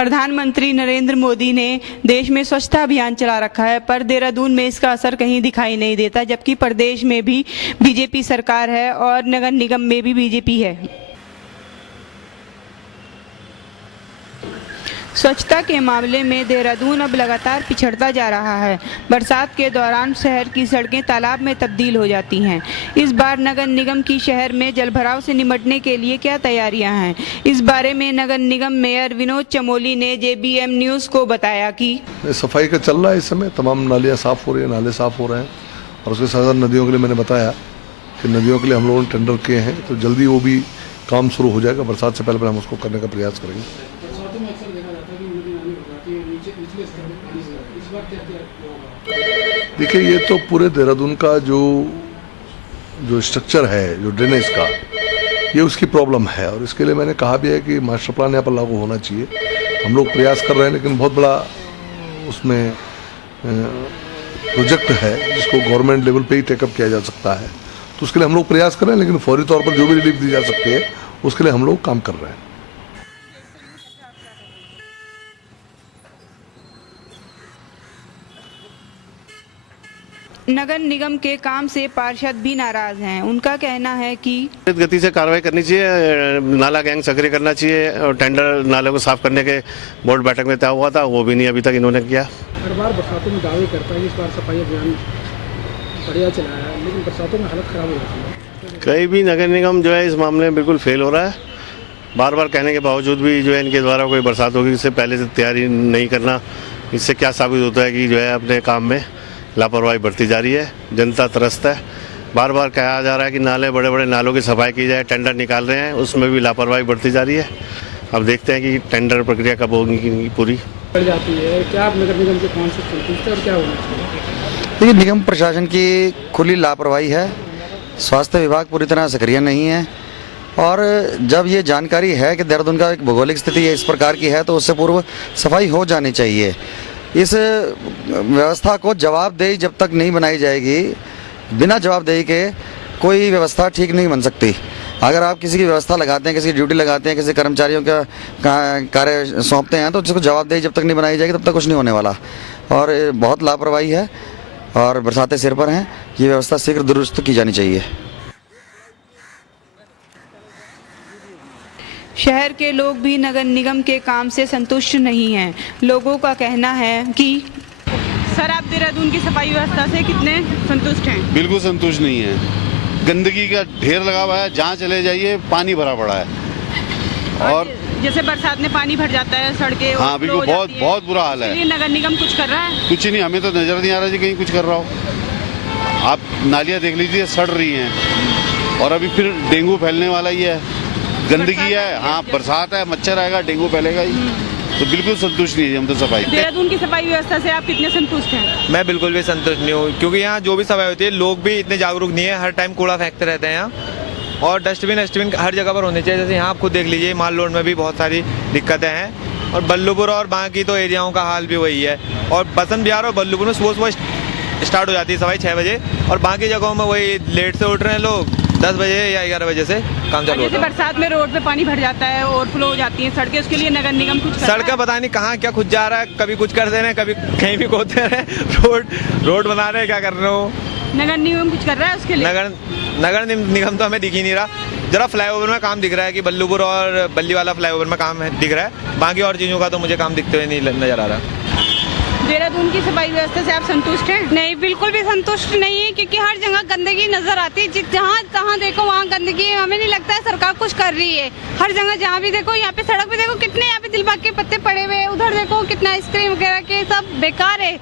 प्रधानमंत्री नरेंद्र मोदी ने देश में स्वच्छता अभियान चला रखा है, पर देहरादून में इसका असर कहीं दिखाई नहीं देता, जबकि प्रदेश में भी बीजेपी सरकार है और नगर निगम में भी बीजेपी है। स्वच्छता के मामले में देहरादून अब लगातार पिछड़ता जा रहा है। बरसात के दौरान शहर की सड़कें तालाब में तब्दील हो जाती हैं। इस बार नगर निगम की शहर में जलभराव से निपटने के लिए क्या तैयारियां हैं, इस बारे में नगर निगम मेयर विनोद चमोली ने JBM न्यूज़ को बताया कि सफाई का चल रहा है। इस समय तमाम नालियाँ साफ़ हो रही हैं, नाले साफ़ हो रहे हैं और उसके साथ साथ नदियों के लिए मैंने बताया कि नदियों के लिए हम लोगों ने टेंडर किए हैं, तो जल्दी वो भी काम शुरू हो जाएगा। बरसात से पहले हम उसको करने का प्रयास करेंगे। देखिए, ये तो पूरे देहरादून का जो स्ट्रक्चर है, जो ड्रेनेज का, ये उसकी प्रॉब्लम है और इसके लिए मैंने कहा भी है कि मास्टर प्लान यहाँ पर लागू होना चाहिए। हम लोग प्रयास कर रहे हैं, लेकिन बहुत बड़ा उसमें प्रोजेक्ट है जिसको गवर्नमेंट लेवल पे ही टेकअप किया जा सकता है, तो उसके लिए हम लोग प्रयास कर रहे हैं। लेकिन फौरी तौर पर जो भी रिलीफ दी जा सकती है उसके लिए हम लोग काम कर रहे हैं। नगर निगम के काम से पार्षद भी नाराज हैं। उनका कहना है कि गति से कार्रवाई करनी चाहिए, नाला गैंग सक्रिय करना चाहिए और टेंडर नाले को साफ करने के बोर्ड बैठक में तय हुआ था, वो भी नहीं अभी तक इन्होंने किया। हर बार बरसातों में दावे करता है, इस बार सफाई अभियान बढ़िया चलाया, लेकिन बरसातों में हालत खराब हो जाती है। कहीं भी नगर निगम जो है इस मामले में बिल्कुल फेल हो रहा है। बार बार कहने के बावजूद भी जो है इनके द्वारा कोई बरसात होगी इससे पहले से तैयारी नहीं करना, इससे क्या साबित होता है कि जो है अपने काम में लापरवाही बढ़ती जा रही है। जनता त्रस्त है। बार बार कहा जा रहा है कि नाले, बड़े बड़े नालों की सफाई की जाए, टेंडर निकाल रहे हैं, उसमें भी लापरवाही बढ़ती जा रही है। अब देखते हैं कि टेंडर प्रक्रिया कब होगी पूरी। बढ़ जाती है। क्या आप नगर निगम के कौन से संतुष्ट है और क्या होना चाहिए? देखिए, निगम प्रशासन की खुली लापरवाही है। स्वास्थ्य विभाग पूरी तरह सक्रिय नहीं है और जब ये जानकारी है कि देहरादून का एक भौगोलिक स्थिति इस प्रकार की है, तो उससे पूर्व सफाई हो जानी चाहिए। इस व्यवस्था को जवाबदेही जब तक नहीं बनाई जाएगी, बिना जवाबदेही के कोई व्यवस्था ठीक नहीं बन सकती। अगर आप किसी की व्यवस्था लगाते हैं, किसी की ड्यूटी लगाते हैं, किसी कर्मचारियों का कार्य सौंपते हैं, तो जिसको जवाबदेही जब तक नहीं बनाई जाएगी तब तक कुछ नहीं होने वाला। और बहुत लापरवाही है और बरसातें सिर पर हैं। ये व्यवस्था शीघ्र दुरुस्त की जानी चाहिए। शहर के लोग भी नगर निगम के काम से संतुष्ट नहीं हैं। लोगों का कहना है कि सर, आप देहरादून की सफाई व्यवस्था से कितने संतुष्ट हैं? बिल्कुल संतुष्ट नहीं है। गंदगी का ढेर लगा हुआ है, जहाँ चले जाइए पानी भरा पड़ा है और जैसे बरसात में पानी भर जाता है, सड़कें हाँ बिल्कुल बहुत बुरा हाल है। नगर निगम कुछ कर रहा है? कुछ नहीं, हमें तो नजर नहीं आ रहा जी कहीं कुछ कर रहा हो। आप नालियाँ देख लीजिए, सड़ रही हैं और अभी फिर डेंगू फैलने वाला ही है। गंदगी है, हाँ बरसात है, मच्छर आएगा, डेंगू फैलेगा ही। तो बिल्कुल संतुष्ट नहीं है हम तो सफाई। देहरादून की सफाई व्यवस्था से आप कितने संतुष्ट हैं? मैं बिल्कुल भी संतुष्ट नहीं हूँ, क्योंकि यहाँ जो भी सफाई होती है, लोग भी इतने जागरूक नहीं है। हर टाइम कूड़ा फेंकते रहते हैं यहाँ और डस्टबिन हर जगह पर होने चाहिए। जैसे यहाँ आप खुद देख लीजिए, माल रोड में भी बहुत सारी दिक्कतें हैं और बल्लूपुर और बाकी तो एरियाओं का हाल भी वही है। और बसंत विहार और बल्लूपुर में सुबह स्टार्ट हो जाती है सफाई 6 बजे और बाकी जगहों में वही लेट से उठ रहे हैं लोग, 10 बजे या 11 बजे से काम चालू होता है। बरसात में रोड पे पानी भर जाता है, ओवरफ्लो हो जाती है सड़कें, उसके लिए नगर निगम कुछ सड़कें पता नहीं कहाँ क्या खुद जा रहा है, कभी कुछ कर दे रहे हैं, कभी कहीं भी खोदते रहे। रोड बना रहे हैं, क्या कर रहे हो? नगर निगम कुछ कर रहा है उसके लिए? नगर निगम तो हमें दिख ही नहीं रहा। जरा फ्लाईओवर में काम दिख रहा है कि बल्लूपुर और बल्ली वाला फ्लाईओवर में काम दिख रहा है, बाकी और चीज़ों का तो मुझे काम दिखते हुए नहीं नजर आ रहा। देहरादून की सफाई व्यवस्था से आप संतुष्ट हैं? नहीं, बिल्कुल भी संतुष्ट नहीं है, क्योंकि हर जगह गंदगी नजर आती है। जहाँ देखो वहाँ गंदगी है। हमें नहीं लगता है सरकार कुछ कर रही है। हर जगह जहाँ भी देखो, यहाँ पे सड़क पे देखो कितने यहाँ पे दिलबाग के पत्ते पड़े हुए हैं, उधर देखो कितना आइसक्रीम वगैरह के, सब बेकार है।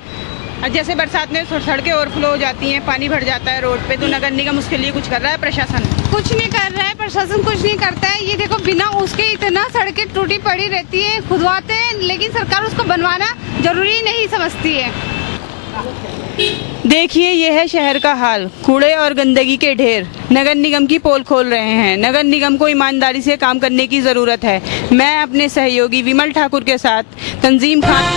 जैसे बरसात में सड़कें ओवरफ्लो हो जाती हैं, पानी भर जाता है रोड पे, तो नगर निगम उसके लिए कुछ कर रहा है? प्रशासन कुछ नहीं कर रहा है, प्रशासन कुछ नहीं करता है। ये देखो, बिना उसके इतना सड़कें टूटी पड़ी रहती है, खुदवाते हैं, लेकिन सरकार उसको बनवाना जरूरी नहीं समझती है। देखिए, ये है शहर का हाल। कूड़े और गंदगी के ढेर नगर निगम की पोल खोल रहे हैं। नगर निगम को ईमानदारी से काम करने की ज़रूरत है। मैं अपने सहयोगी विमल ठाकुर के साथ तंजीम खान।